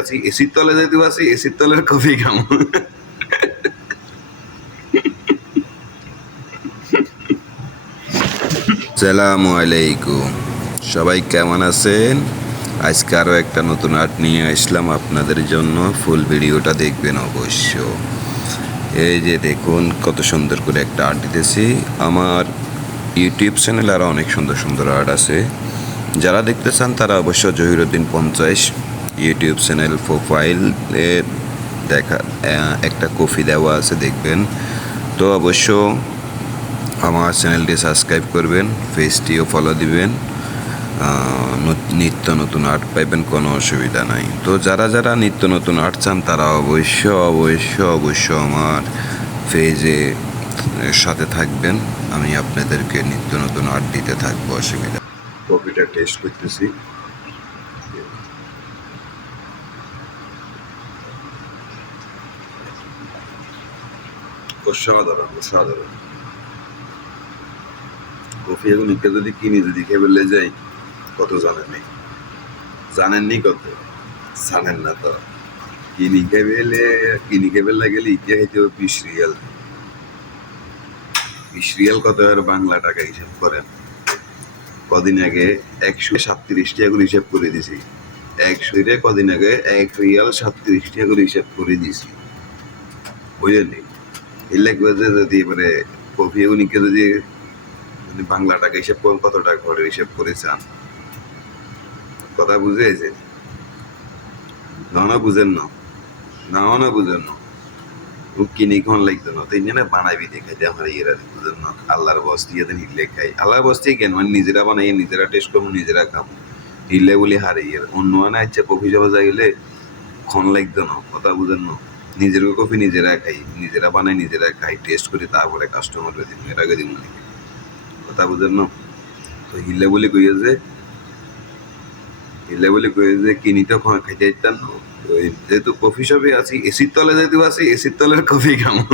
আছি এসির তলে যেতে আছি এসির তলের কফি খামো। আসসালামু আলাইকুম, সবাই কেমন আছেন? আজকে আরও একটা নতুন আর্ট নিয়ে আসলাম আপনাদের জন্য। ফুল ভিডিওটা দেখবেন অবশ্য। এই যে দেখুন কত সুন্দর করে একটা আর্ট দিতেছি। আমার ইউটিউব চ্যানেলে আরও অনেক সুন্দর সুন্দর আর্ট আছে, যারা দেখতে চান তারা অবশ্য জহিরুদ্দিন 50 ইউটিউব চ্যানেল প্রোফাইলে দেখা একটা কফি দেওয়া আছে, দেখবেন। তো অবশ্য আমার চ্যানেলটি সাবস্ক্রাইব করবেন, পেজটিও ফলো দিবেন। নিত্য নতুন আর্ট পাইবেন, কোনো অসুবিধা নাই। তো যারা যারা নিত্য নতুন আর্ট চান তারা অবশ্য অবশ্য অবশ্য আমার পেজে সাথে থাকবেন। আমি আপনাদেরকে নিত্য নতুন আর্ট দিতে থাকবো, অসুবিধা। কফিটা টেস্ট করতেছি। অসাধারণ অসাধারণ কফি। এখন ইকে যদি কিনি, যদি খেয়ে বললে যাই, কত জানেননি কত জানেন না তো। কিনি খেয়ে গেলে ইকে খাইতে হবে 20 রিয়াল। 20 রিয়াল কত আর বাংলা টাকা হিসাব করেন। কদিন আগে 137 টাকা করে হিসাব করে দিছি। 100 কদিন আগে 1 রিয়াল 37 টাকা করে হিসাব করে দিছি, বুঝলেন? এর লাগবে যে যদি এবারে কফি উনিকে যদি বাংলা টাকা হিসাব করেন, কত টাকা ঘরে হিসাব করে চান, কথা বুঝে আছে? না বুঝেন না বুঝেন না। কিনে কোন লাগতো না তো ইঞ্জিনে বানাবি দেখাইতে আমার ইয়েরা বুঝেন না। আল্লাহর বস্তি এদের হিলে খাই, আল্লাহর বস্তি কেন মানে নিজেরা বানাই, নিজেরা টেস্ট করবো, নিজেরা খাবো। হিলে বলি হারে ইয়ের অন্য মানে আচ্ছা কফি যাওয়া যাইলে খন লাগতো না, কথা বুঝেন না। নিজের কফি নিজেরা খাই, নিজেরা বানাই, নিজেরা খাই, টেস্ট করি, তারপরে কাস্টমারকে দিন, এটাকে দিন, কথা বুঝেন না। তো হিলে বলি কইয়ে যে কিনি তো খাইতে যেতাম। যেহেতু কফি শপে আছি, এসির তলে যেতে আছি এসির তলের কফি খামো।